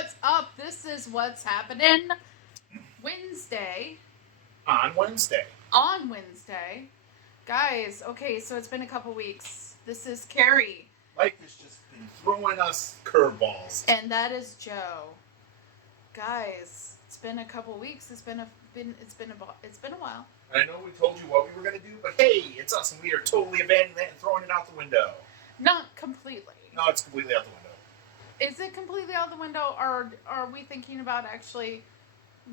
what's up? This is what's happening Wednesday. On Wednesday. On Wednesday. Guys, okay, so it's been a couple weeks. This is Carrie. Life has just been throwing us curveballs. And that is Joe. Guys, it's been a couple weeks. It's been a while. I know we told you what we were going to do, but hey, it's us and we are totally abandoning that and throwing it out the window. Not completely. No, it's completely out the window. Is it completely out the window, or are we thinking about actually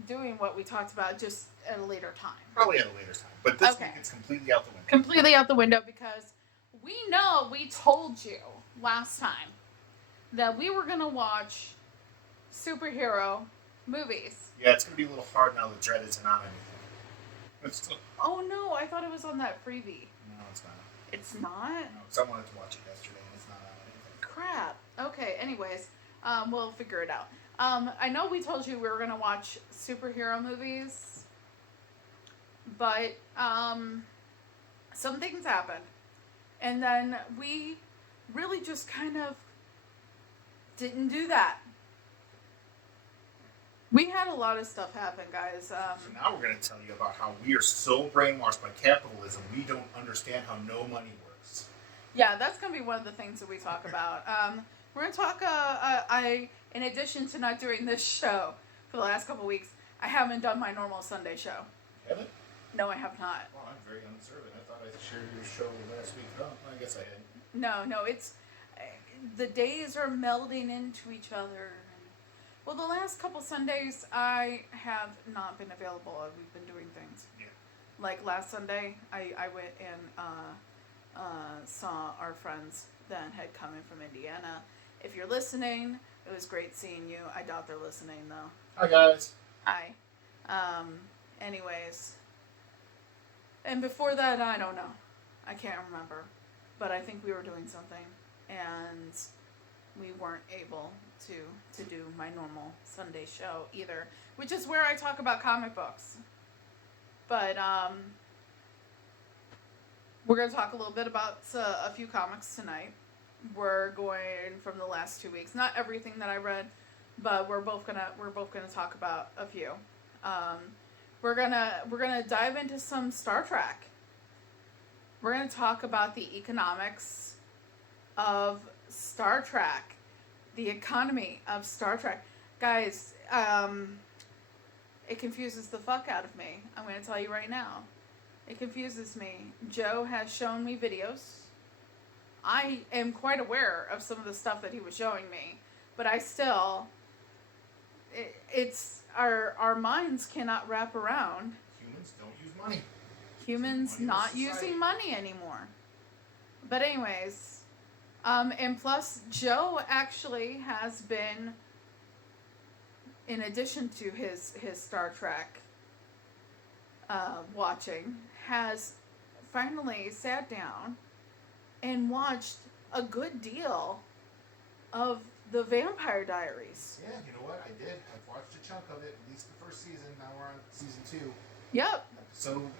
doing what we talked about just at a later time? Probably at a later time. But this week it's completely out the window. Completely out the window because we told you last time that we were going to watch superhero movies. Yeah, it's going to be a little hard now that Dread isn't on anything. Oh no, I thought it was on that freebie. No, it's not. It's not? No, because I wanted to watch it yesterday and it's not on anything. Crap. Okay, anyways, we'll figure it out. I know we told you we were going to watch superhero movies, but some things happened. And then we really just kind of didn't do that. We had a lot of stuff happen, guys. So now we're going to tell you about how we are so brainwashed by capitalism, we don't understand how no money works. Yeah, that's going to be one of the things that we talk about. We're going to talk, in addition to not doing this show for the last couple of weeks, I haven't done my normal Sunday show. Haven't? No, I have not. Well, I'm very unobservant. I thought I shared your show last week. Oh, I guess I had. No, it's, the days are melding into each other. Well, the last couple Sundays, I have not been available. We've been doing things. Yeah. Like last Sunday, I went and saw our friends that had come in from Indiana. If you're listening, it was great seeing you. I doubt they're listening, though. Hi, guys. Hi. Anyways. And before that, I don't know. I can't remember. But I think we were doing something. And we weren't able to do my normal Sunday show either. Which is where I talk about comic books. But, we're going to talk a little bit about a few comics tonight. We're going from the last 2 weeks. Not everything that I read, but we're both gonna talk about a few. We're gonna dive into some Star Trek. We're gonna talk about the economics of Star Trek, the economy of Star Trek. Guys, it confuses the fuck out of me. I'm gonna tell you right now. It confuses me. Joe has shown me videos. I am quite aware of some of the stuff that he was showing me, but I still, it's our minds cannot wrap around. Humans don't use money. Humans not using money anymore. But anyways, and plus Joe actually has been, in addition to his Star Trek watching, has finally sat down and watched a good deal of the Vampire Diaries. Yeah, you know what? I did. I've watched a chunk of it, at least the first season. Now we're on season 2. Yep. Episode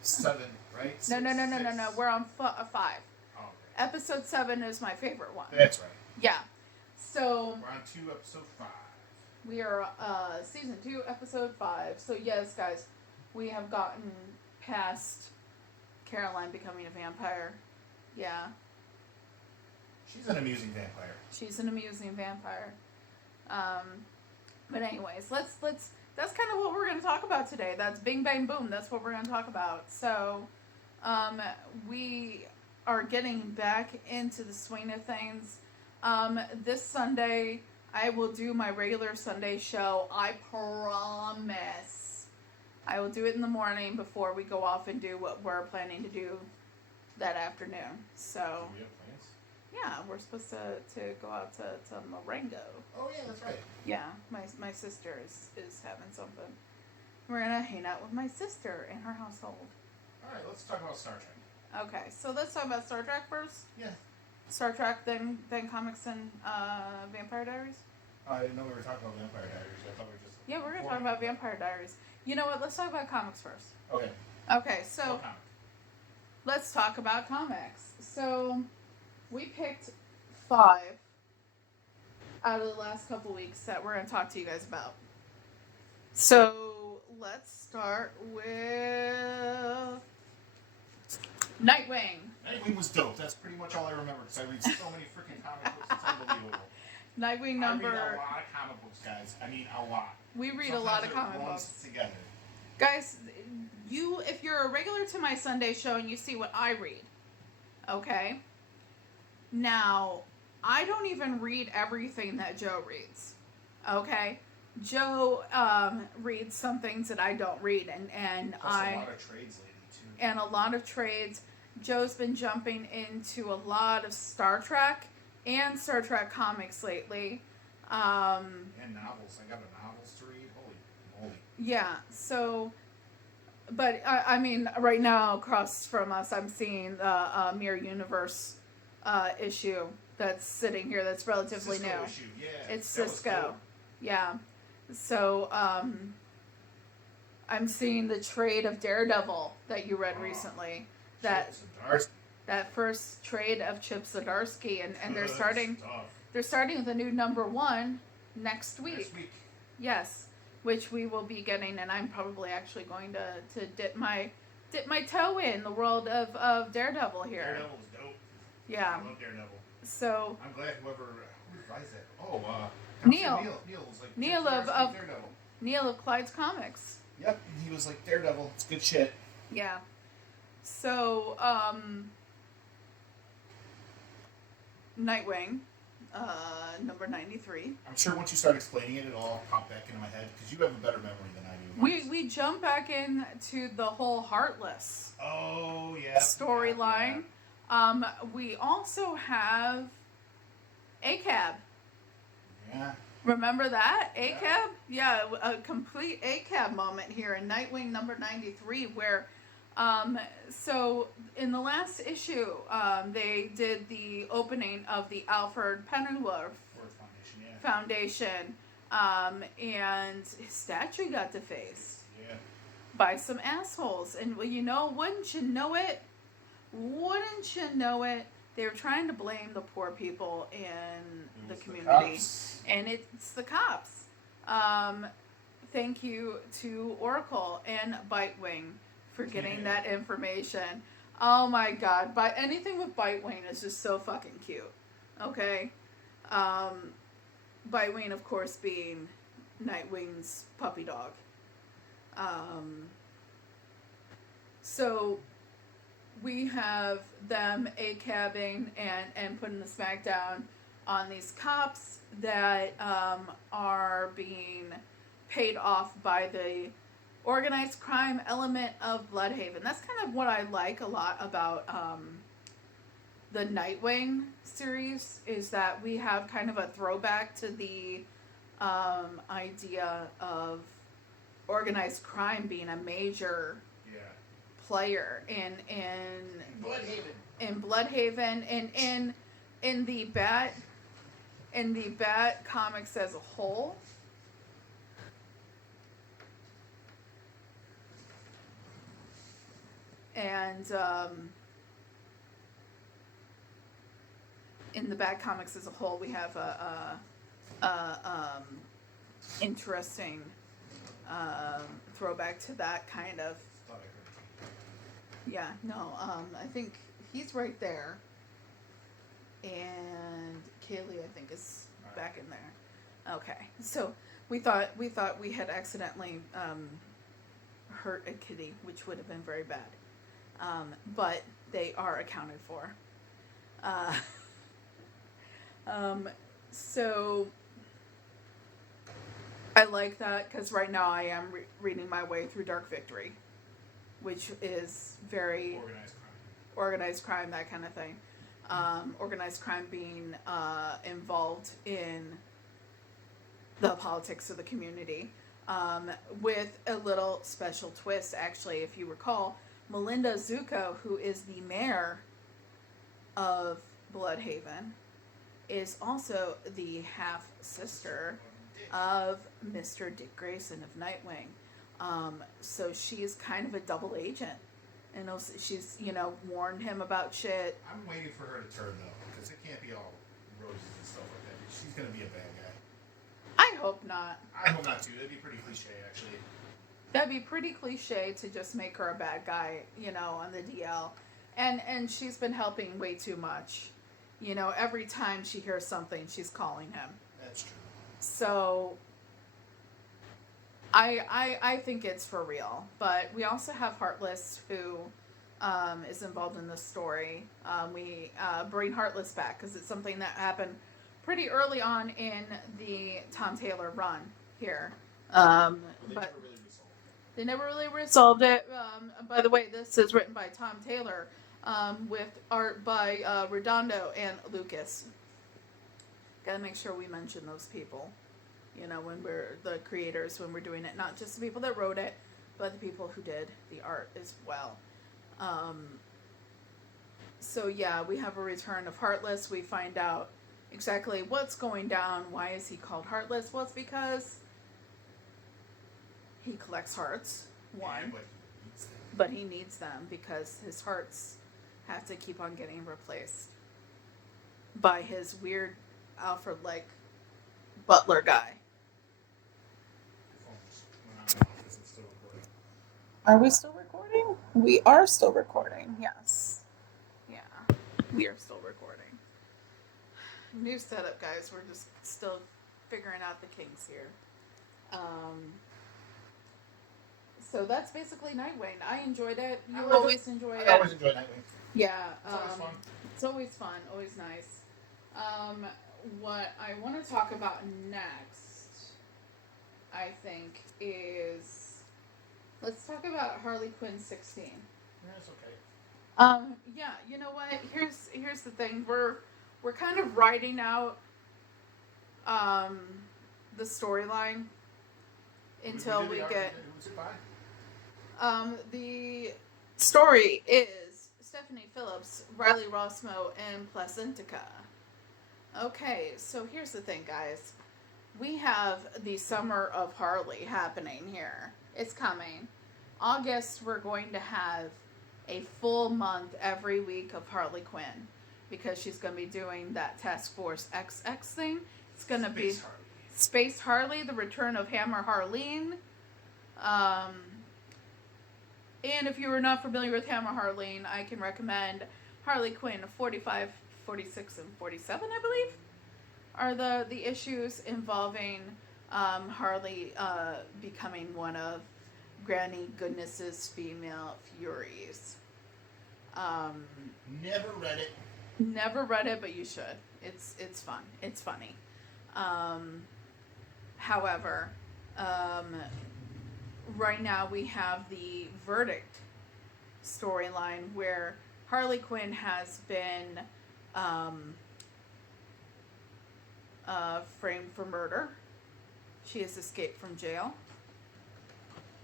7, right? No. We're on 5. Oh, okay. Episode 7 is my favorite one. That's right. Yeah. So we're on 2, episode 5. We are season 2, episode 5. So yes, guys, we have gotten past Caroline becoming a vampire. Yeah. She's an amusing vampire. She's an amusing vampire. But anyways, let's that's kind of what we're going to talk about today. That's Bing Bang Boom. That's what we're going to talk about. So, we are getting back into the swing of things. This Sunday, I will do my regular Sunday show. I promise. I will do it in the morning before we go off and do what we're planning to do that afternoon. So, Do we have plans? yeah, we're supposed to go out to Marengo. Oh, yeah, that's right. Yeah, my sister is having something. We're gonna hang out with my sister in her household. Alright, let's talk about Star Trek. Okay, so let's talk about Star Trek first. Yeah. Star Trek, then comics and Vampire Diaries. I didn't know we were talking about Vampire Diaries. I thought we were just... Yeah, we're gonna talk about Vampire Diaries. You know what? Let's talk about comics first. Okay. Okay, so let's talk about comics. So we picked 5 out of the last couple weeks that we're going to talk to you guys about. So let's start with Nightwing. Nightwing was dope. That's pretty much all I remember because I read so many freaking comic books. It's unbelievable. Nightwing I read number. a lot of comic books, guys. I mean, a lot. We read Sometimes a lot of it comic runs books. together. Guys, if you're a regular to my Sunday show and you see what I read, okay? Now, I don't even read everything that Joe reads, okay? Joe reads some things that I don't read, and Plus a lot of trades lately too. and a lot of trades. Joe's been jumping into a lot of Star Trek and Star Trek comics lately. And novels. I got a novels to read. Holy moly. Yeah, so, but I mean, right now across from us, I'm seeing the Mirror Universe issue that's sitting here that's relatively Cisco new. issue. Yeah, It's that was Cisco. dope. Yeah. So, I'm seeing the trade of Daredevil that you read recently. That first trade of Chip Zdarsky, and they're starting with a new #1 next week. Next week. Yes, which we will be getting, and I'm probably actually going to dip my toe in the world of Daredevil here. Daredevil is dope. Yeah. I love Daredevil. So I'm glad who advised that. Oh, Neil. Neil was like Neil Chip of Zdarsky, Daredevil. Neil of Clyde's Comics. Yep, he was like Daredevil. It's good shit. Yeah. So Nightwing, number 93. I'm sure once you start explaining it, it'll all pop back into my head because you have a better memory than I do. We jump back into the whole Heartless Oh yeah. storyline. We also have ACAB. Yeah. Remember that? ACAB? Yeah, a complete ACAB moment here in Nightwing number 93 where so in the last issue they did the opening of the Alfred Pennyworth Foundation and his statue got defaced by some assholes, and wouldn't you know it, they were trying to blame the poor people in the community, and it's the cops. Thank you to Oracle and Bitewing for getting that information. Oh my god, anything with Bitewing is just so fucking cute. Okay? Bitewing, of course, being Nightwing's puppy dog. So we have them ACABing and putting the smackdown on these cops that are being paid off by the organized crime element of Bloodhaven. That's kind of what I like a lot about the Nightwing series, is that we have kind of a throwback to the idea of organized crime being a major player in Bloodhaven and in the Bat comics as a whole. And in the Bat comics as a whole, we have a interesting throwback to that kind of. Yeah, no, I think he's right there, and Kaylee, I think, is back in there. Okay, so we thought we had accidentally hurt a kitty, which would have been very bad. But they are accounted for. So I like that because right now I am reading my way through Dark Victory, which is very organized crime, that kind of thing. Organized crime being involved in the politics of the community, with a little special twist. Actually, if you recall, Melinda Zuko, who is the mayor of Bloodhaven, is also the half-sister of Mr. Dick Grayson of Nightwing. So she's kind of a double agent. And also she's, warned him about shit. I'm waiting for her to turn, though, because it can't be all roses and stuff like that. She's going to be a bad guy. I hope not. I hope not too. That'd be pretty cliche, actually. That'd be pretty cliche to just make her a bad guy, on the DL. And she's been helping way too much. Every time she hears something, she's calling him. That's true. So I think it's for real. But we also have Heartless, who is involved in this story. We bring Heartless back because it's something that happened pretty early on in the Tom Taylor run here. But they never really resolved it. By the way, this is written by Tom Taylor with art by Redondo and Lucas. Gotta make sure we mention those people, when we're the creators, when we're doing it. Not just the people that wrote it, but the people who did the art as well. So yeah, we have a return of Heartless. We find out exactly what's going down. Why is he called Heartless? Well, it's because he collects hearts, one, but he needs them because his hearts have to keep on getting replaced by his weird Alfred-like butler guy. Are we still recording? We are still recording, yes. Yeah, we are still recording. New setup, guys. We're just still figuring out the kinks here. So that's basically Nightwing. I enjoyed it. You always enjoy it. I always enjoy Nightwing. Yeah. It's always fun. It's always fun. Always nice. What I want to talk about next, I think, is let's talk about Harley Quinn 16. That's okay. Yeah. You know what? Here's the thing. We're kind of writing out the storyline until we get. The story is Stephanie Phillips, Riley Rossmo, and Placentica. Okay, so here's the thing, guys. We have the Summer of Harley happening here. It's coming. August, we're going to have a full month every week of Harley Quinn because she's going to be doing that Task Force XX thing. It's going to be Space Harley, the return of Hammer Harleen. And if you are not familiar with Hammer Harleen, I can recommend Harley Quinn 45, 46, and 47, I believe, are the issues involving Harley becoming one of Granny Goodness's female furies. Never read it. Never read it, but you should. It's fun. It's funny. However, right now we have the Verdict storyline where Harley Quinn has been framed for murder. She has escaped from jail.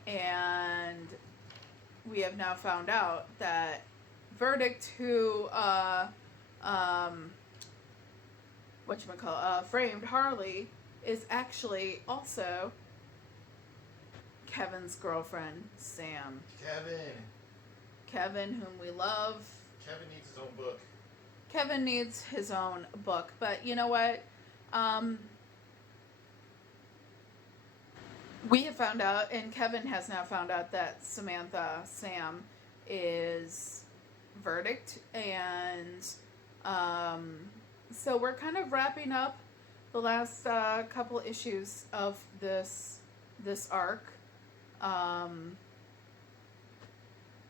And we have now found out that Verdict, who framed Harley, is actually also Kevin's girlfriend, Sam. Kevin, whom we love. Kevin needs his own book. Kevin needs his own book. But you know what? We have found out, and Kevin has now found out, that Sam, is Verdict. And so we're kind of wrapping up the last couple issues of this arc.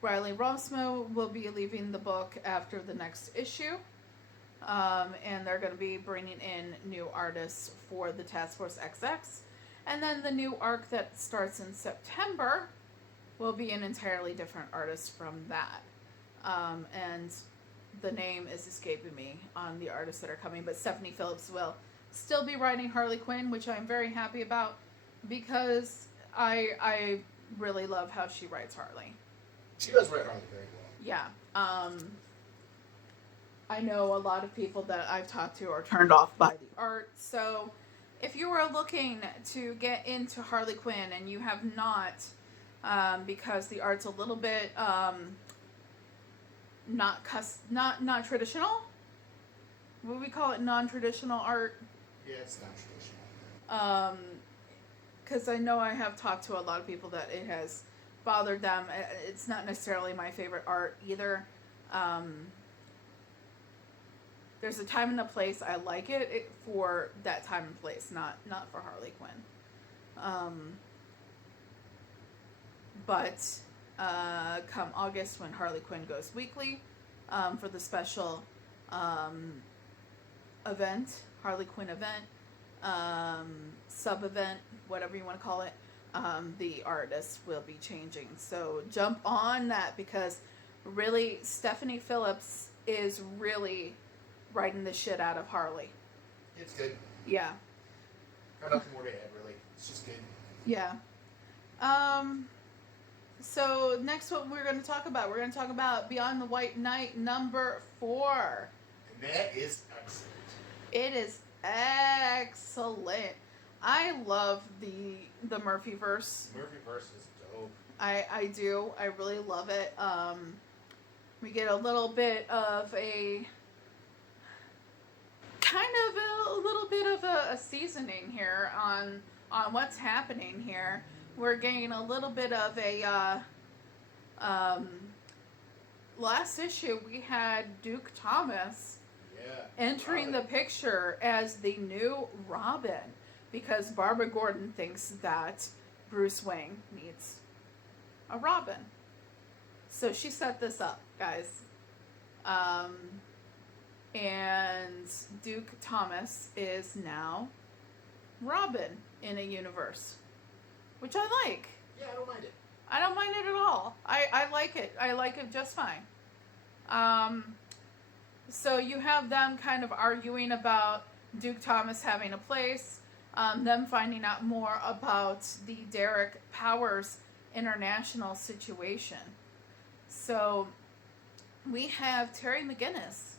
Riley Rossmo will be leaving the book after the next issue. And they're going to be bringing in new artists for the Task Force XX. And then the new arc that starts in September will be an entirely different artist from that. And the name is escaping me on the artists that are coming, but Stephanie Phillips will still be writing Harley Quinn, which I'm very happy about because I really love how she writes Harley. She does write Harley very well. Yeah. I know a lot of people that I've talked to are turned off by the art. So if you are looking to get into Harley Quinn and you have not, because the art's a little bit not traditional. What we call it, non-traditional art. Yeah, it's not traditional. Because I know I have talked to a lot of people that it has bothered them. It's not necessarily my favorite art either. There's a time and a place. I like it for that time and place, not for Harley Quinn. But come August, when Harley Quinn goes weekly, for the special event, Harley Quinn event, sub-event, whatever you want to call it, the artists will be changing. So jump on that, because really Stephanie Phillips is really writing the shit out of Harley. It's good. Yeah. Got nothing more to add, really. It's just good. Yeah. So next, what we're going to talk about Beyond the White Knight number 4. And that is excellent. It is excellent. I love the Murphyverse. Murphyverse is dope. I do. I really love it. We get a little bit of a seasoning here on what's happening here. We're getting a little bit of a last issue we had Duke Thomas entering the picture as the new Robin, because Barbara Gordon thinks that Bruce Wayne needs a Robin. So she set this up, guys. And Duke Thomas is now Robin in a universe, which I like. Yeah, I don't mind it. I don't mind it at all. I like it. I like it just fine. So you have them kind of arguing about Duke Thomas having a place, them finding out more about the Derek Powers international situation. So we have Terry McGinnis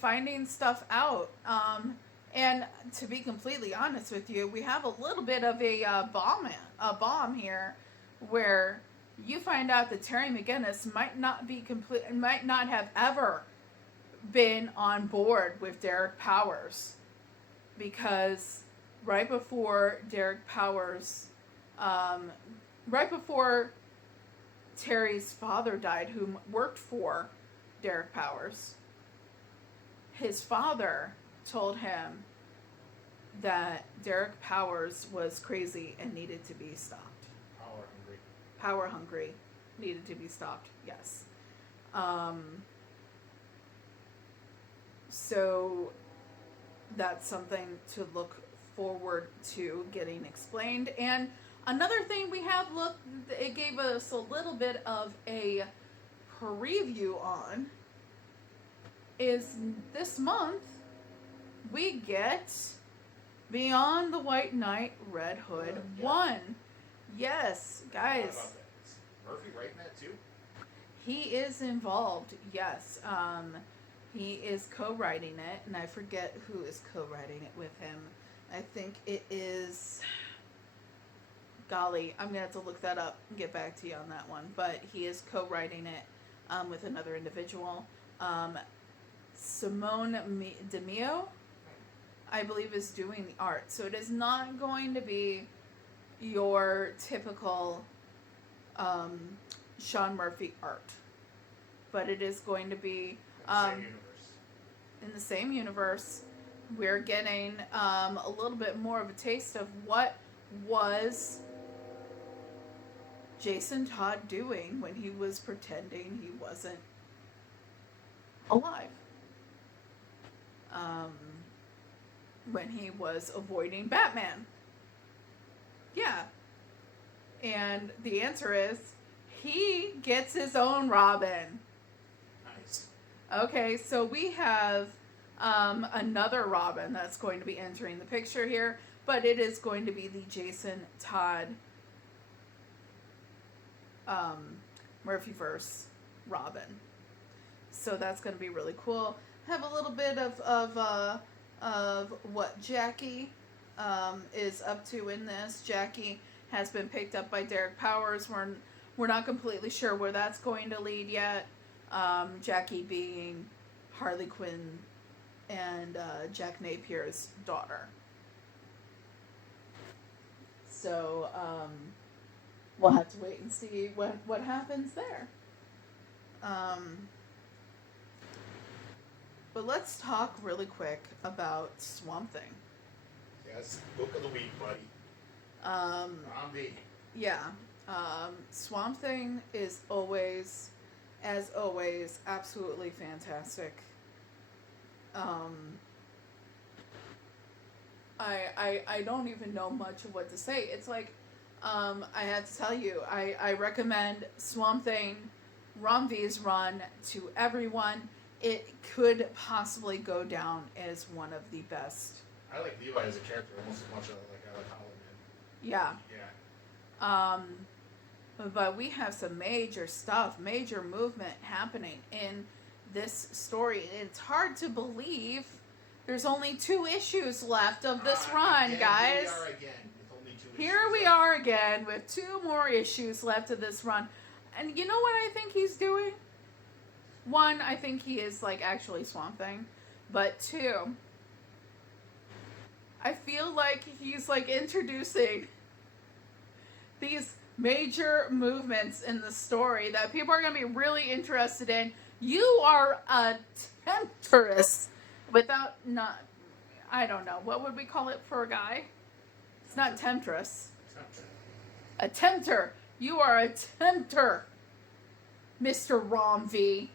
finding stuff out. And to be completely honest with you, we have a little bit of a bomb here, where you find out that Terry McGinnis might not have ever been on board with Derek Powers, because right before Terry's father died, who worked for Derek Powers, his father told him that Derek Powers was crazy and needed to be stopped. Power hungry, needed to be stopped. Yes. So that's something to look forward to getting explained. And another thing we have it gave us a little bit of a preview on, is this month we get Beyond the White Knight Red Hood 1. Yes, guys. Is Murphy writing that too? He is involved, yes. He is co-writing it, and I forget who is co-writing it with him. I think it is... Golly, I'm going to have to look that up and get back to you on that one. But he is co-writing it with another individual. Simone DeMeo, I believe, is doing the art. So it is not going to be your typical Sean Murphy art. But it is going to be in the same universe. We're getting a little bit more of a taste of what was Jason Todd doing when he was pretending he wasn't alive. When he was avoiding Batman. Yeah. And the answer is, he gets his own Robin. Nice. Okay, so we have another Robin that's going to be entering the picture here, but it is going to be the Jason Todd Murphyverse Robin. So that's going to be really cool. Have a little bit of what Jackie is up to in this. Jackie has been picked up by Derek Powers. We're not completely sure where that's going to lead yet. Jackie being Harley Quinn and Jack Napier's daughter. So we'll have to wait and see what happens there. But let's talk really quick about Swamp Thing. Yes, book of the week, buddy. Zombie. Yeah. Swamp Thing is always, as always, absolutely fantastic. I don't even know much of what to say. It's like, I have to tell you, I recommend Swamp Thing, Ron V's run to everyone. It could possibly go down as one of the best. I like Levi as a character almost as much as I like Hollow Man. Yeah. Yeah. But we have some major stuff, major movement happening in this story. It's hard to believe there's only 2 issues left of this run, again, guys. Here we are again with only 2 issues. Here we are again with 2 more issues left of this run. And you know what I think he's doing? 1, I think he is like actually Swamp Thing. But 2, I feel like he's like introducing these major movements in the story that people are going to be really interested in. You are a temptress without not, I don't know, what would we call it for a guy? It's not temptress. A tempter. You are a tempter, Mr. Rom V.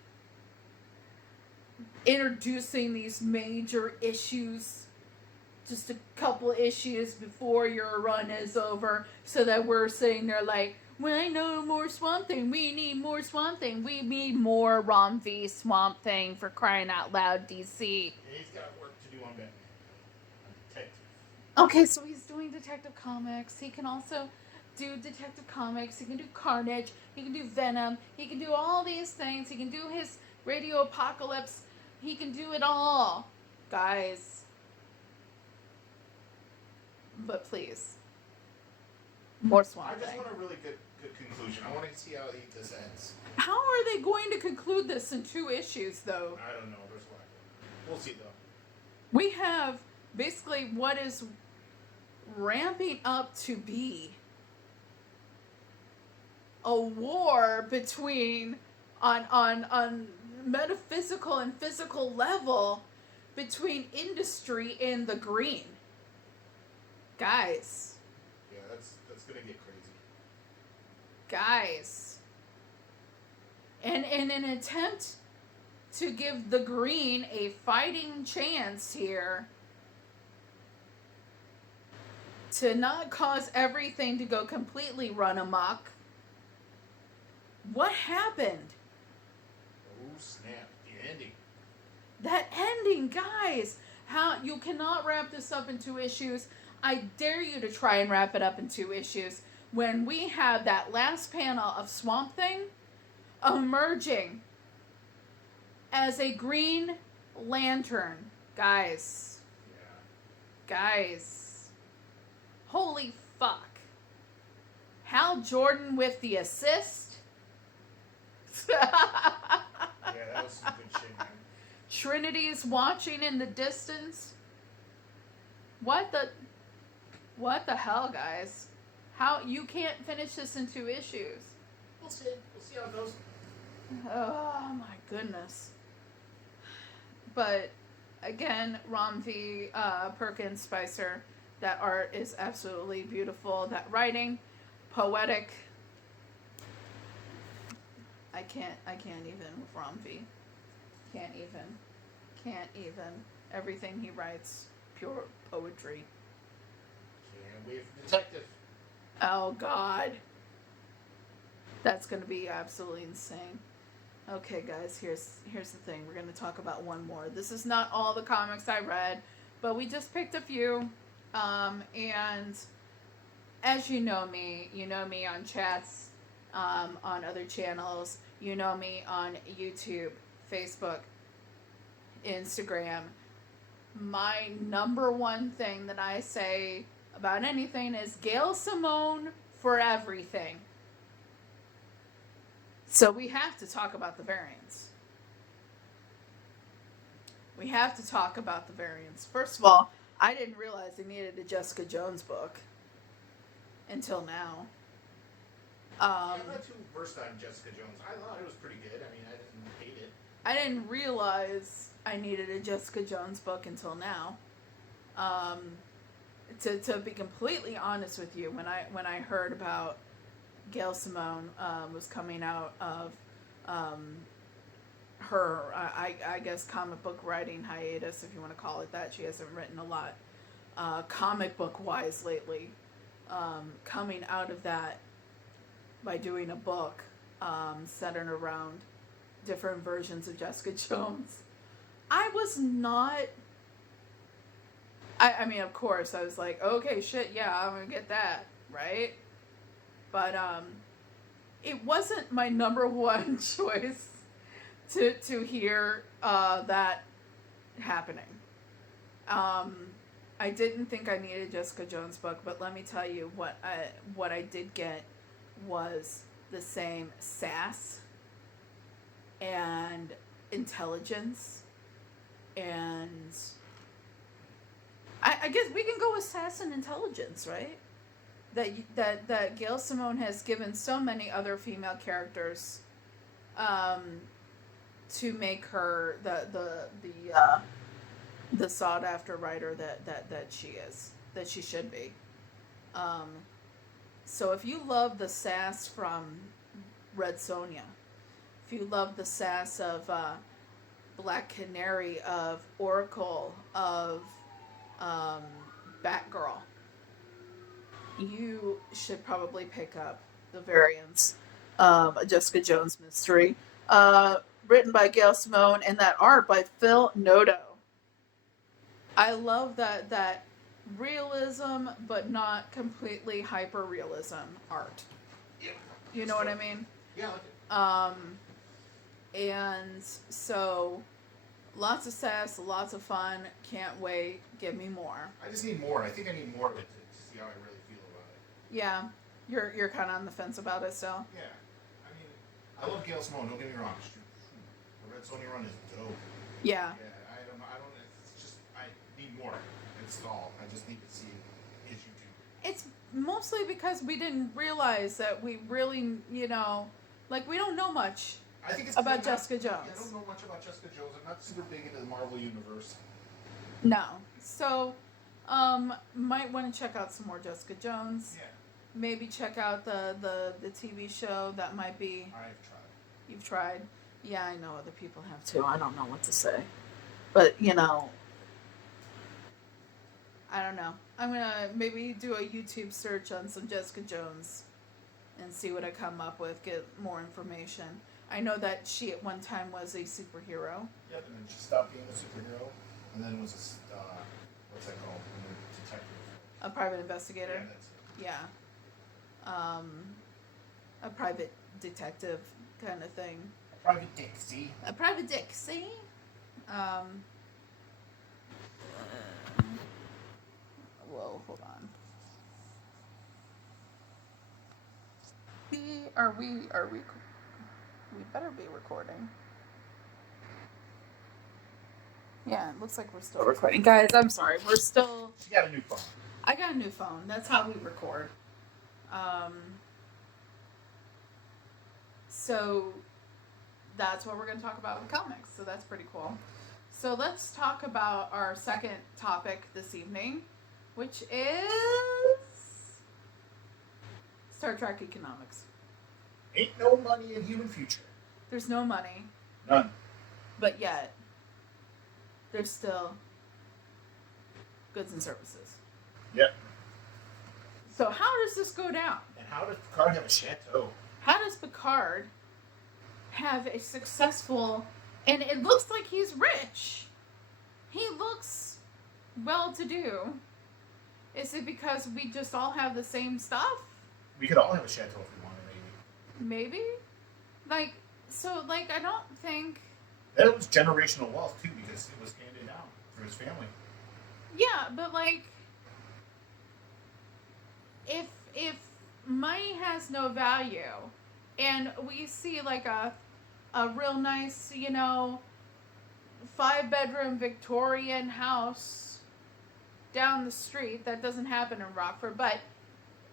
Introducing these major issues, just a couple issues before your run is over, so that we're sitting there like, well, I know more Swamp Thing. We need more Swamp Thing. We need more Rom V Swamp Thing, for crying out loud, DC. And he's got work to do on Batman. Detective. Okay, so he's doing Detective Comics. He can also do Detective Comics. He can do Carnage. He can do Venom. He can do all these things. He can do his Radio Apocalypse. He can do it all, guys. But please, more Swamp Thing. I just want a really good conclusion. I want to see how this ends. How are they going to conclude this in 2 issues, though? I don't know. There's a lot. We'll see, though. We have basically what is ramping up to be a war between on metaphysical and physical level between industry and the green. Guys. Yeah, that's gonna get crazy. Guys. And in an attempt to give the green a fighting chance here, to not cause everything to go completely run amok, what happened? Oh, snap. The ending. That ending, guys. How you cannot wrap this up in 2 issues. I dare you to try and wrap it up in 2 issues. When we have that last panel of Swamp Thing emerging as a Green Lantern. Guys. Yeah. Guys. Holy fuck. Hal Jordan with the assist. Yeah, that was some good shit, man. Trinity's watching in the distance. What the hell, guys? How you can't finish this in 2 issues? We'll see. We'll see how it goes. Oh my goodness. But again, Rom V, Perkins, Spicer, that art is absolutely beautiful. That writing, poetic. I can't even with Rom V. Can't even. Everything he writes, pure poetry. Can't wait for Detective. Oh God. That's gonna be absolutely insane. Okay, guys, here's the thing. We're gonna talk about one more. This is not all the comics I read, but we just picked a few. And as you know me on chats, on other channels. You know me on YouTube, Facebook, Instagram. My number one thing that I say about anything is Gail Simone for everything. So we have to talk about the variants. we have to talk about the variants. First of all, I didn't realize I needed a Jessica Jones book until now. I'm not too versed on Jessica Jones. I thought it was pretty good. I mean, I didn't hate it. I didn't realize I needed a Jessica Jones book until now. To be completely honest with you, when I heard about Gail Simone was coming out of her, I guess, comic book writing hiatus, if you want to call it that. She hasn't written a lot comic book wise lately. Coming out of that by doing a book centered around different versions of Jessica Jones, I was not. I mean, of course, I was like, okay, shit, yeah, I'm gonna get that, right? But it wasn't my number one choice to hear that happening. I didn't think I needed a Jessica Jones book, but let me tell you what I did get was the same sass and intelligence, and I guess we can go with sass and intelligence, right? That Gail Simone has given so many other female characters, to make her the sought after writer that she is, that she should be. So if you love the sass from Red Sonja, if you love the sass of Black Canary, of Oracle, of Batgirl, you should probably pick up the variants, a Jessica Jones mystery, written by Gail Simone, and that art by Phil Noto. I love that realism, but not completely hyper realism art. Yeah. You know what I mean? Yeah, I like it. And so lots of sass, lots of fun. Can't wait. Give me more. I just need more. I think I need more of it to see how I really feel about it. Yeah, you're kind of on the fence about it still. Yeah, I mean, I love Gail Simone. Don't get me wrong. The Red Sonja run is dope. Yeah. I don't. It's just I need more. It's all. I just need to see his YouTube. It's mostly because we didn't realize that we really, like, we don't know much I think it's about Jessica Jones. I don't know much about Jessica Jones. I'm not super big into the Marvel universe. No. So, might want to check out some more Jessica Jones. Yeah. Maybe check out the TV show. That might be. I've tried. You've tried. Yeah, I know other people have too. I don't know what to say. But, I don't know. I'm going to maybe do a YouTube search on some Jessica Jones and see what I come up with, get more information. I know that she at one time was a superhero. Yep, and then she stopped being a superhero, and then was a, what's that called? A detective. A private investigator. Yeah, that's it. Yeah. A private detective kind of thing. Private Dixie. A private Dixie. Whoa, hold on. We better be recording. Yeah, it looks like we're still recording. Guys, I'm sorry. We're still... She got a new phone. I got a new phone. That's how we record. So that's what we're going to talk about with comics. So that's pretty cool. So let's talk about our second topic this evening, which is Star Trek economics. Ain't no money in human future. There's no money. None. But yet, there's still goods and services. Yep. So how does this go down? And how does Picard have a chateau? How does Picard have a successful... And it looks like he's rich. He looks well-to-do. Is it because we just all have the same stuff? We could all have a chateau if we wanted, maybe. Maybe? I don't think... That was generational wealth, too, because it was handed down through his family. Yeah, but, if money has no value, and we see, a real nice, 5-bedroom Victorian house down the street. That doesn't happen in Rockford, but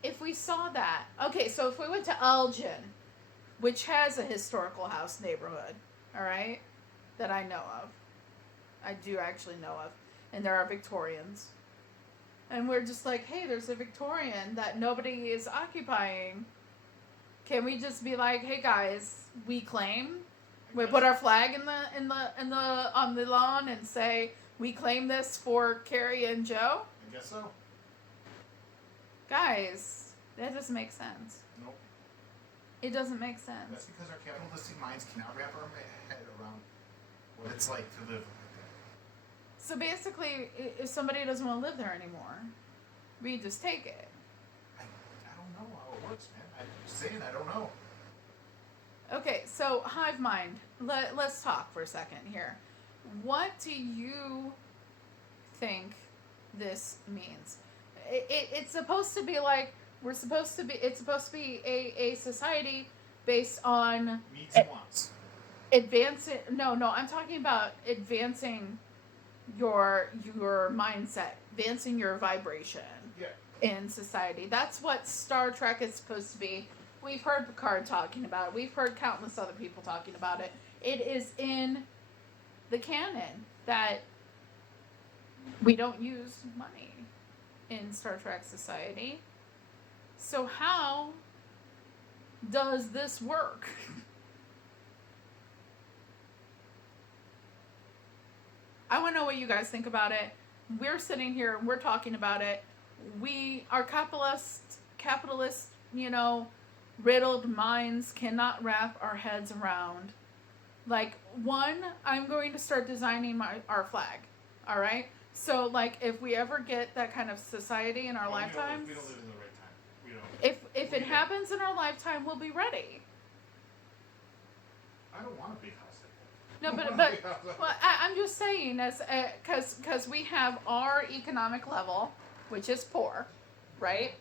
if we saw that, okay, so if we went to Elgin, which has a historical house neighborhood, all right, that I know of, I do actually know of, and there are Victorians, and we're just like, hey, there's a Victorian that nobody is occupying. Can we just be like, hey guys, we claim, we put our flag in the on the lawn and say we claim this for Carrie and Joe? I guess so. Guys, that doesn't make sense. Nope. It doesn't make sense. That's because our capitalistic minds cannot wrap our head around what it's like to live like that. So basically, if somebody doesn't want to live there anymore, we just take it. I don't know how it works, man. I'm just saying, I don't know. Okay, so hive mind. Let's talk for a second here. What do you think this means? It's supposed to be like it's supposed to be a society based on Needs and wants. advancing. No, I'm talking about advancing your mindset, advancing your vibration. Yeah. In society. That's what Star Trek is supposed to be. We've heard Picard talking about it. We've heard countless other people talking about it. It is in the canon that we don't use money in Star Trek society. So how does this work? I want to know what you guys think about it. We're sitting here and we're talking about it. We are capitalist, riddled minds cannot wrap our heads around. Like, one, I'm going to start designing our flag. All right? So, like, if we ever get that kind of society in our lifetimes, We don't live in the right time. We don't. if it happens in our lifetime, we'll be ready. I don't want a big house No, like that. but well, I'm just saying, as because we have our economic level, which is poor, right?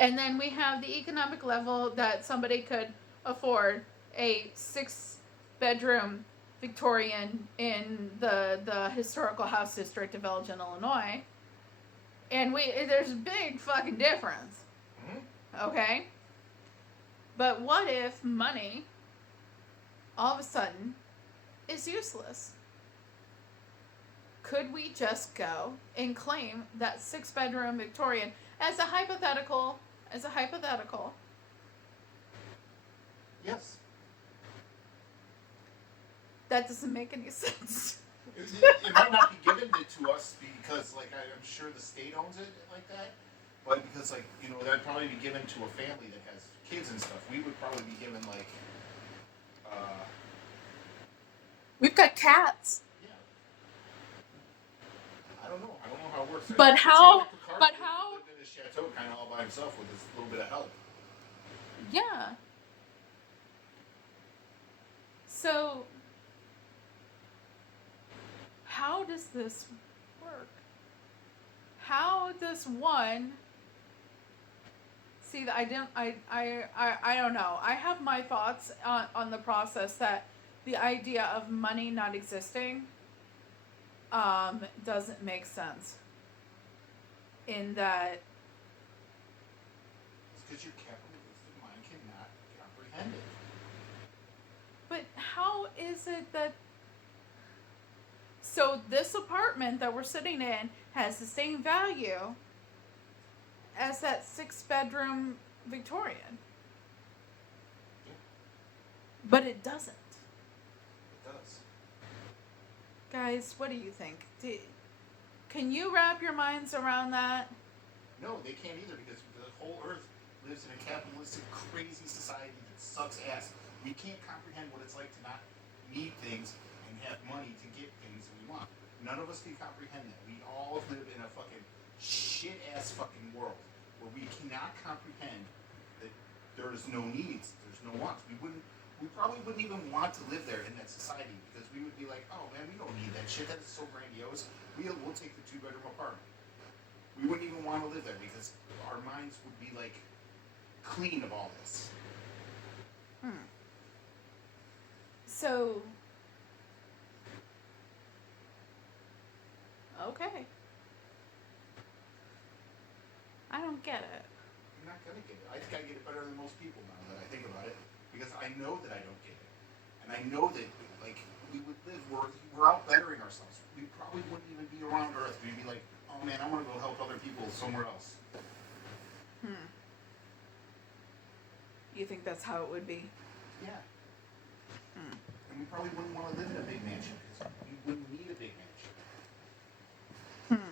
And then we have the economic level that somebody could afford a 6-bedroom Victorian in the historical house district of Elgin, Illinois. And there's a big fucking difference. Mm-hmm. Okay? But what if money all of a sudden is useless? Could we just go and claim that 6-bedroom Victorian as a hypothetical? Yes. That doesn't make any sense. It might not be given to us because, like, I'm sure the state owns it like that. But because, like, that'd probably be given to a family that has kids and stuff. We would probably be given, like, We've got cats. yeah. I don't know how it works. But It how- seemed like Picard but how- lived in his chateau kind of all by himself with his little bit of help. Yeah. So, how does this work? How does one see that I don't know. I have my thoughts on the process that the idea of money not existing doesn't make sense. In that It's because your capitalistic mind cannot comprehend it. But how is it that... So this apartment that we're sitting in has the same value as that 6-bedroom Victorian. Yeah. But it doesn't. It does. Guys, what do you think? Can you wrap your minds around that? No, they can't either because the whole earth lives in a capitalistic, crazy society that sucks ass. We can't comprehend what it's like to not need things and have money to get things that we want. None of us can comprehend that. We all live in a fucking shit-ass fucking world where we cannot comprehend that there's no needs, there's no wants. We probably wouldn't even want to live there in that society because we would be like, oh man, we don't need that shit. That is so grandiose. We'll take the 2-bedroom apartment. We wouldn't even want to live there because our minds would be like clean of all this. So, Okay. I don't get it. I'm not gonna get it. I think I get it better than most people now that I think about it, because I know that I don't get it, and I know that like we would live, we're out bettering ourselves. We probably wouldn't even be around Earth. We'd be like, oh man, I want to go help other people somewhere else. You think that's how it would be? Yeah. And we probably wouldn't want to live in a big mansion because we wouldn't need a big mansion.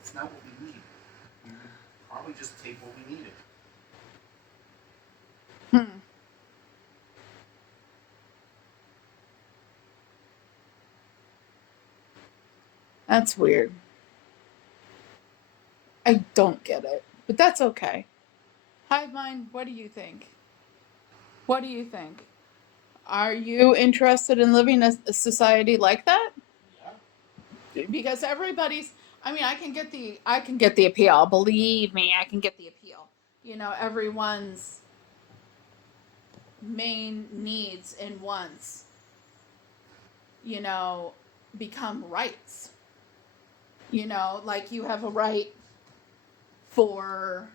It's not what we need. We would probably just take what we needed. That's weird. I don't get it, but that's okay. Hive Mind, what do you think? What do you think? Are you interested in living a society like that? Yeah. Because everybody's, I mean, I can get the appeal. Believe me, I can get the appeal. You know, everyone's main needs and wants, you know, become rights. You know, like you have a right for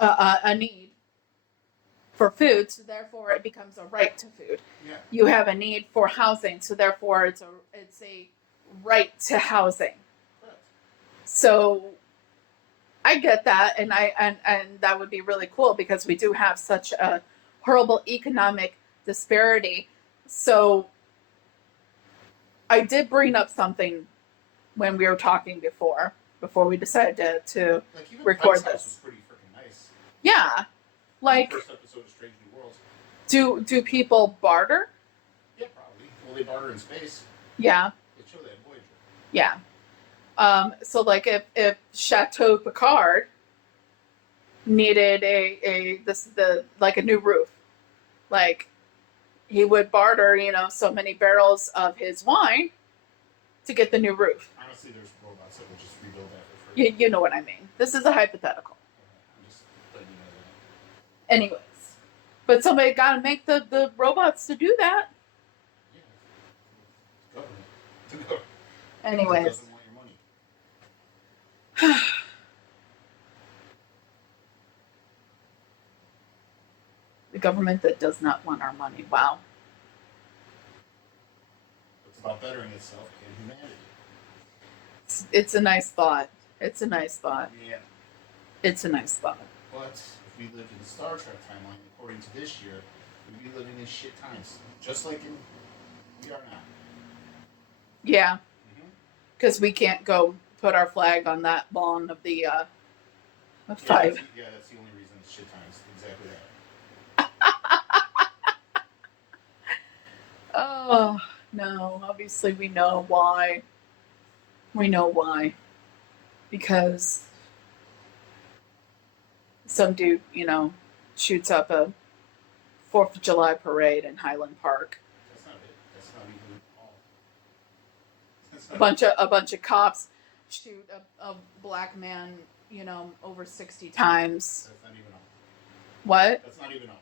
a need for food, so therefore it becomes a right to food. Yeah. You have a need for housing, so therefore it's a right to housing. Correct. So I get that, and that would be really cool because we do have such a horrible economic disparity. So I did bring up something when we were talking before we decided to Like even record Pike's house this. was pretty freaking nice. Yeah, like First episode of Strange New Worlds. do people barter? Yeah, probably. Well, they barter in space. Yeah, They show that in Voyager. yeah. So like if Chateau Picard needed a new roof, like he would barter, you know, so many barrels of his wine to get the new roof. Honestly, there's robots that will just rebuild that for free. You know what I mean. This is a hypothetical. I'm just letting you know that. Anyways. But somebody got to make the robots to do that. Yeah. Government. The government. Anyways. Doesn't want your money. The government that does not want our money. Wow. It's about bettering itself and humanity. It's a nice thought. It's a nice thought. Yeah. It's a nice thought. But if we lived in the Star Trek timeline, according to this year, we'd be living in shit times. Just like we are now. Yeah. Because we can't go put our flag on that lawn of the five. Yeah, that's the only reason it's shit times. Exactly that. Oh, no. Obviously, we know why. We know why. Because some dude, you know, shoots up a 4th of July parade in Highland Park. That's not it. That's not even all. A bunch of cops shoot a black man, you know, over 60 times. That's not even all. What? That's not even all.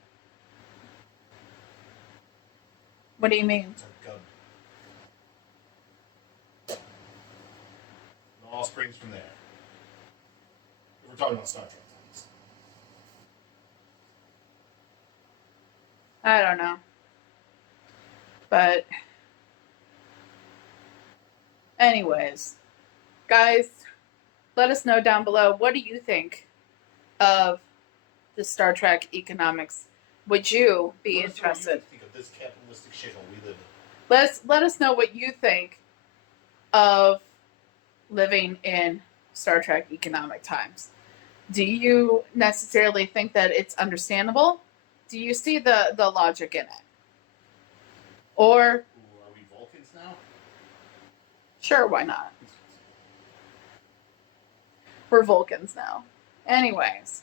What do you mean? It's a gun. It all springs from there. We're talking about Star Trek times. I don't know. But anyways, guys, let us know down below, what do you think of the Star Trek economics? Would you be Let us know what interested? you think of this capitalistic shithole we live in. Let us know what you think of living in Star Trek economic times. Do you necessarily think that it's understandable? Do you see the logic in it? Or, Ooh, are we Vulcans now? sure, why not? We're Vulcans now. Anyways.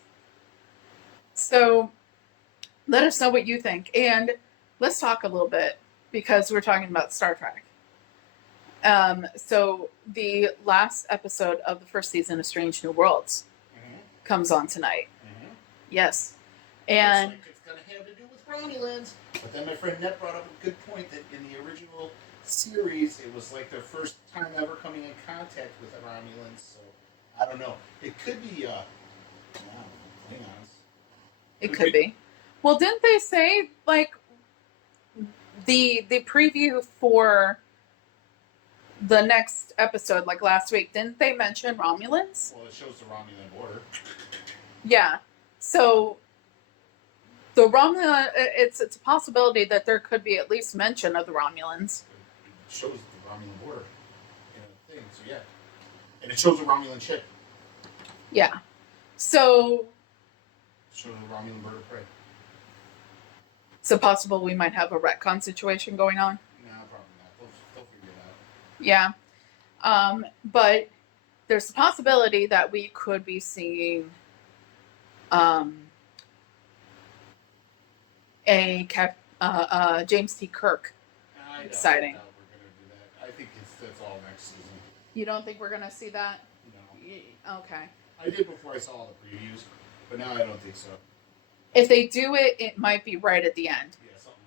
So, let us know what you think. And let's talk a little bit, because we're talking about Star Trek. So, the last episode of the first season of Strange New Worlds comes on tonight. Yes. And it's going to have to do with Romulans. But then my friend Ned brought up a good point that in the original series, it was like their first time ever coming in contact with the Romulans. So I don't know. It could be Klingons. It could be. Well, didn't they say like the preview for the next episode, like last week? Didn't they mention Romulans? Well, it shows the Romulan border. Yeah. So the Romulan, it's a possibility that there could be at least mention of the Romulans. It shows the Romulan border in a thing. So yeah, and it shows the Romulan ship. Yeah. So It shows the Romulan bird of prey. it's possible we might have a retcon situation going on. No, probably not. They'll figure it out. Yeah. But there's a possibility that we could be seeing James T. Kirk. Exciting. I doubt we're gonna do that. I think that's all next season. You don't think we're going to see that? No. Okay. I did before I saw all the previews, but now I don't think so. If they do it, it might be right at the end. Yeah, something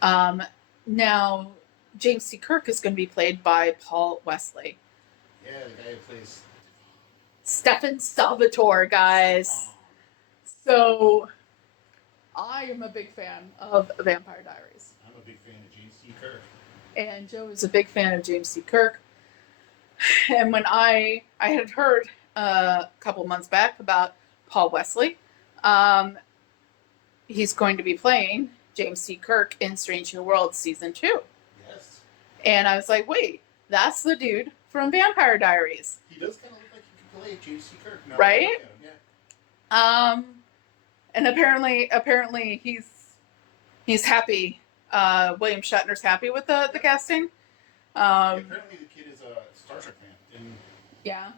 like that. Now, James T. Kirk is going to be played by Paul Wesley. Yeah, the guy who plays Stefan Salvatore, guys. So, I am a big fan of Vampire Diaries. I'm a big fan of James T. Kirk. And Joe is a big fan of James T. Kirk. And when I had heard a couple months back about Paul Wesley, he's going to be playing James T. Kirk in Strange New Worlds Season 2. Yes. And I was like, wait, that's the dude from Vampire Diaries. He does kind of look like he could play James T. Kirk. No, Right? Yeah. And apparently he's happy. William Shatner's happy with the casting. Apparently the kid is a Star Trek fan. Yeah.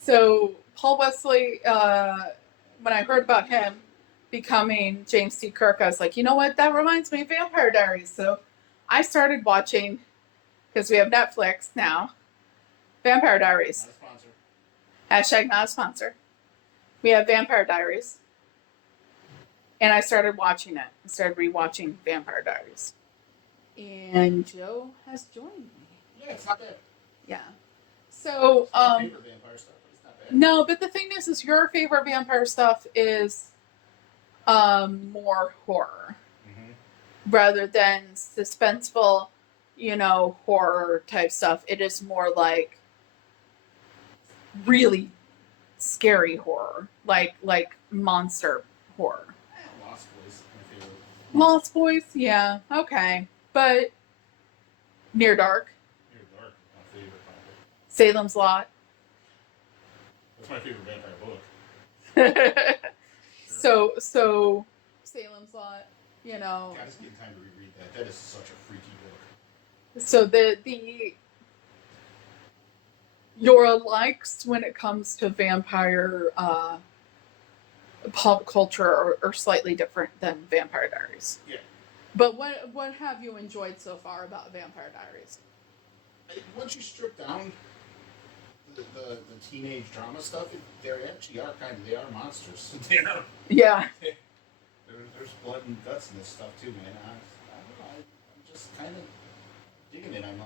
So Paul Wesley, when I heard about him becoming James T. Kirk, I was like, you know what? That reminds me of Vampire Diaries. So I started watching, because we have Netflix now, Vampire Diaries. Not a sponsor. Hashtag not a sponsor. We have Vampire Diaries. And I started watching it. I started rewatching Vampire Diaries. And Joe has joined me. Yeah, it's not bad. Yeah. So, It's my favorite vampire stuff, but it's not bad. no, but the thing is your favorite vampire stuff is more horror rather than suspenseful, horror type stuff. It is more like really scary horror, like monster horror. Lost Boys is my favorite. Lost Boys, yeah, okay, but Near Dark, Near Dark is my favorite topic. Salem's Lot. That's my favorite vampire book. So Salem's Lot, Gotta just get time to reread that. That is such a freaky book. So your likes when it comes to vampire pop culture are slightly different than Vampire Diaries. Yeah. But what have you enjoyed so far about Vampire Diaries? Once you strip down the teenage drama stuff, they actually are they are monsters. Yeah. There's blood and guts in this stuff too, man. I don't know. I'm just kind of digging it. I'm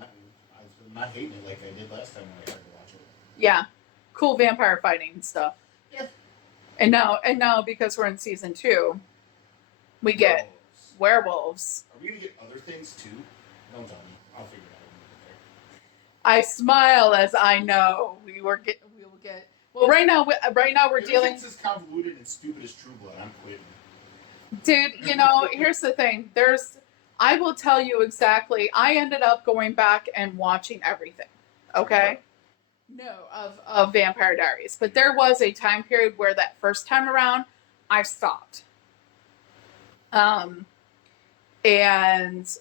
not hating it like I did last time when I tried to watch it. Yeah. Cool vampire fighting stuff. Yeah. And now because we're in season 2, we get werewolves. Are we gonna get other things too? Don't tell me. I'll figure it out. I smile as I know we will get. Well, right now we're dealing. It's as convoluted and stupid as True Blood. I'm quitting. Dude, here's the thing. I will tell you exactly. I ended up going back and watching everything. Okay. No, of Vampire Diaries, but there was a time period where that first time around, I stopped. And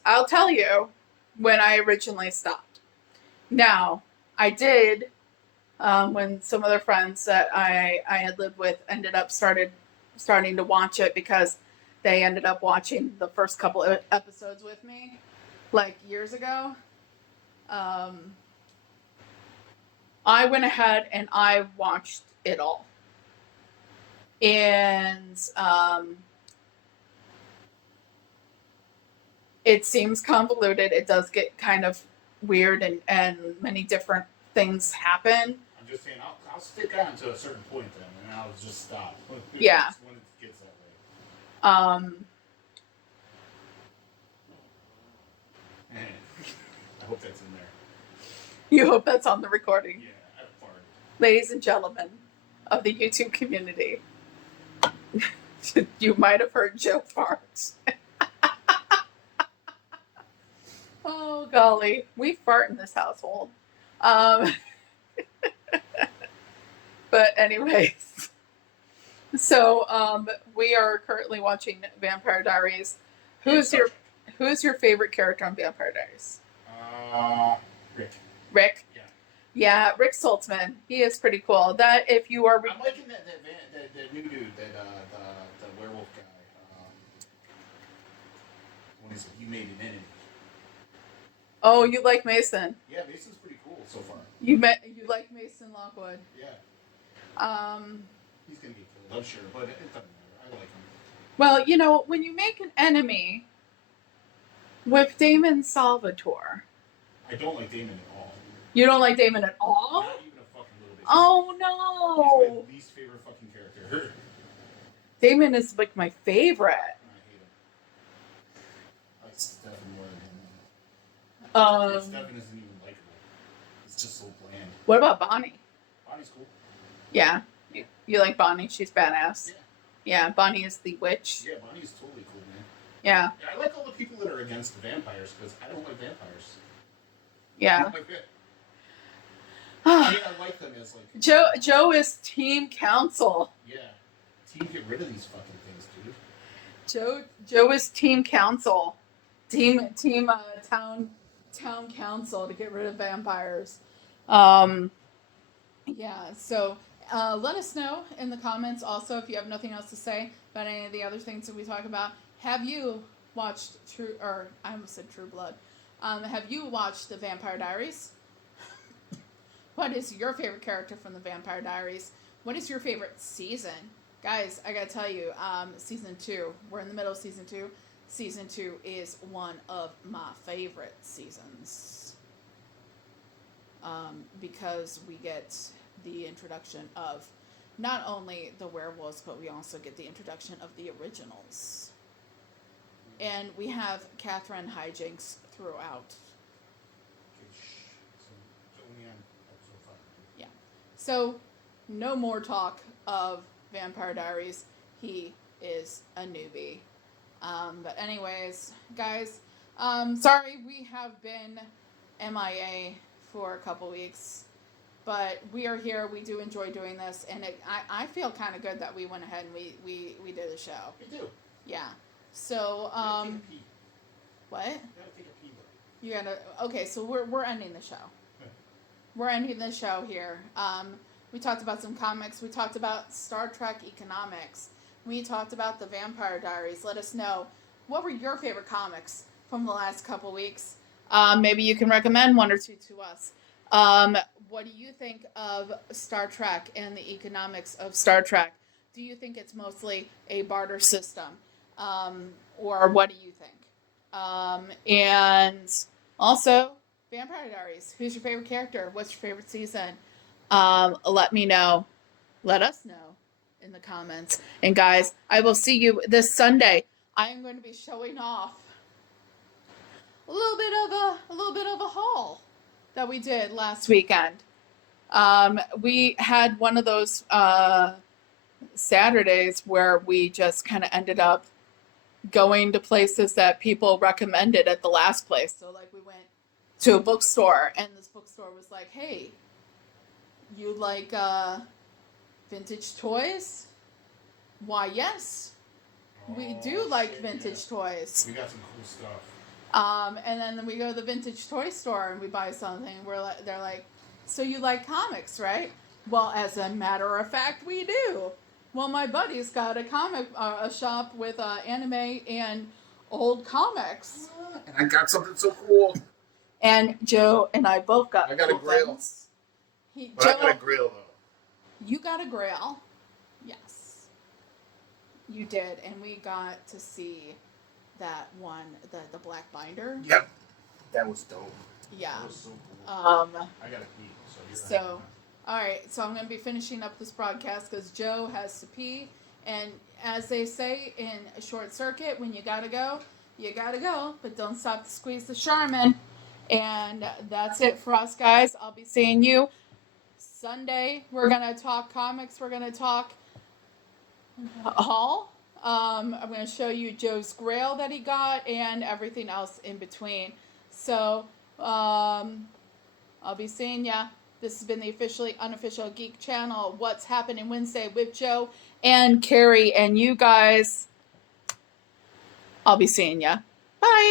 I'll tell you when I originally stopped. Now, I did, when some other friends that I had lived with ended up starting to watch it because they ended up watching the first couple of episodes with me, like years ago. I went ahead and I watched it all. And it seems convoluted. It does get kind of weird, and many different things happen. I'm just saying, I'll stick on to a certain point then, and I'll just stop. Yeah. When it gets that way. I hope that's in there. You hope that's on the recording. Yeah, I farted. Ladies and gentlemen of the YouTube community, you might have heard Joe fart. Oh, golly. We fart in this household. But anyways, so we are currently watching Vampire Diaries. Who's your favorite character on Vampire Diaries? Rick. Rick? Yeah. Yeah, Rick Saltzman. He is pretty cool. That if you are, I'm liking that new dude, the werewolf guy. What is it? You made an enemy. oh, you like Mason. Yeah, Mason's pretty cool so far. You like Mason Lockwood. Yeah. He's gonna get killed, I'm sure, but it doesn't matter. I like him. Well, you know, when you make an enemy with Damon Salvatore. I don't like Damon at all. You don't like Damon at all? Not even a fucking little bit. Oh no! He's my least favorite fucking character. Damon is like my favorite. I hate him. I like Stefan more than him. Stefan isn't even likable. It's just so bland. What about Bonnie? Bonnie's cool. Yeah, you like Bonnie? She's badass. Yeah. Yeah, Bonnie is the witch. Yeah, Bonnie's totally cool, man. Yeah. I like all the people that are against the vampires because I don't like vampires. Yeah. I mean, I like them as like Joe is team council. Yeah, team get rid of these fucking things, dude. Joe is team council, team town council to get rid of vampires. Yeah. So let us know in the comments also if you have nothing else to say about any of the other things that we talk about. Have you watched I almost said True Blood. Have you watched the Vampire Diaries? What is your favorite character from the Vampire Diaries? What is your favorite season? Guys, I gotta tell you, season 2, we're in the middle of season 2. Season 2 is one of my favorite seasons. Because we get the introduction of not only the werewolves, but we also get the introduction of the originals. And we have Catherine hijinks throughout. Yeah. So, no more talk of Vampire Diaries. He is a newbie. But anyways, guys, sorry we have been MIA for a couple weeks. But we are here. We do enjoy doing this. And I feel kind of good that we went ahead and we did the show. You do? Yeah. So, what? You gotta take a pee break. You gotta. Okay, so we're ending the show. We're ending the show here. We talked about some comics. We talked about Star Trek economics. We talked about the Vampire Diaries. Let us know, what were your favorite comics from the last couple weeks? Maybe you can recommend one or two to us. What do you think of Star Trek and the economics of Star Trek? Do you think it's mostly a barter system? Or what do you think? And also, Vampire Diaries. Who's your favorite character? What's your favorite season? Let me know. Let us know in the comments. And guys, I will see you this Sunday. I am going to be showing off a little bit of a haul that we did last weekend. We had one of those Saturdays where we just kind of ended up going to places that people recommended at the last place. So like we went to a bookstore and this bookstore was like, hey, you like vintage toys? Why, yes. We do like vintage toys. We got some cool stuff. And then we go to the vintage toy store and we buy something. They're like, so you like comics, right? Well, as a matter of fact, we do. Well, my buddy's got a comic a shop with anime and old comics. And I got something so cool. And Joe and I both got. I got cool a grill. things. I got a grill though. You got a grill. Yes. You did, and we got to see that one, the black binder. Yep. That was dope. Yeah. That was so cool. I gotta pee, so you're So, all right. So I'm gonna be finishing up this broadcast because Joe has to pee, and as they say in a short circuit, when you gotta go, you gotta go, but don't stop to squeeze the Charmin. And that's it for us, guys. I'll be seeing you Sunday. We're gonna talk comics. We're gonna talk haul. I'm going to show you Joe's Grail that he got and everything else in between. So, I'll be seeing ya. This has been the officially unofficial Geek Channel. What's happening Wednesday with Joe and Carrie and you guys. I'll be seeing ya. Bye.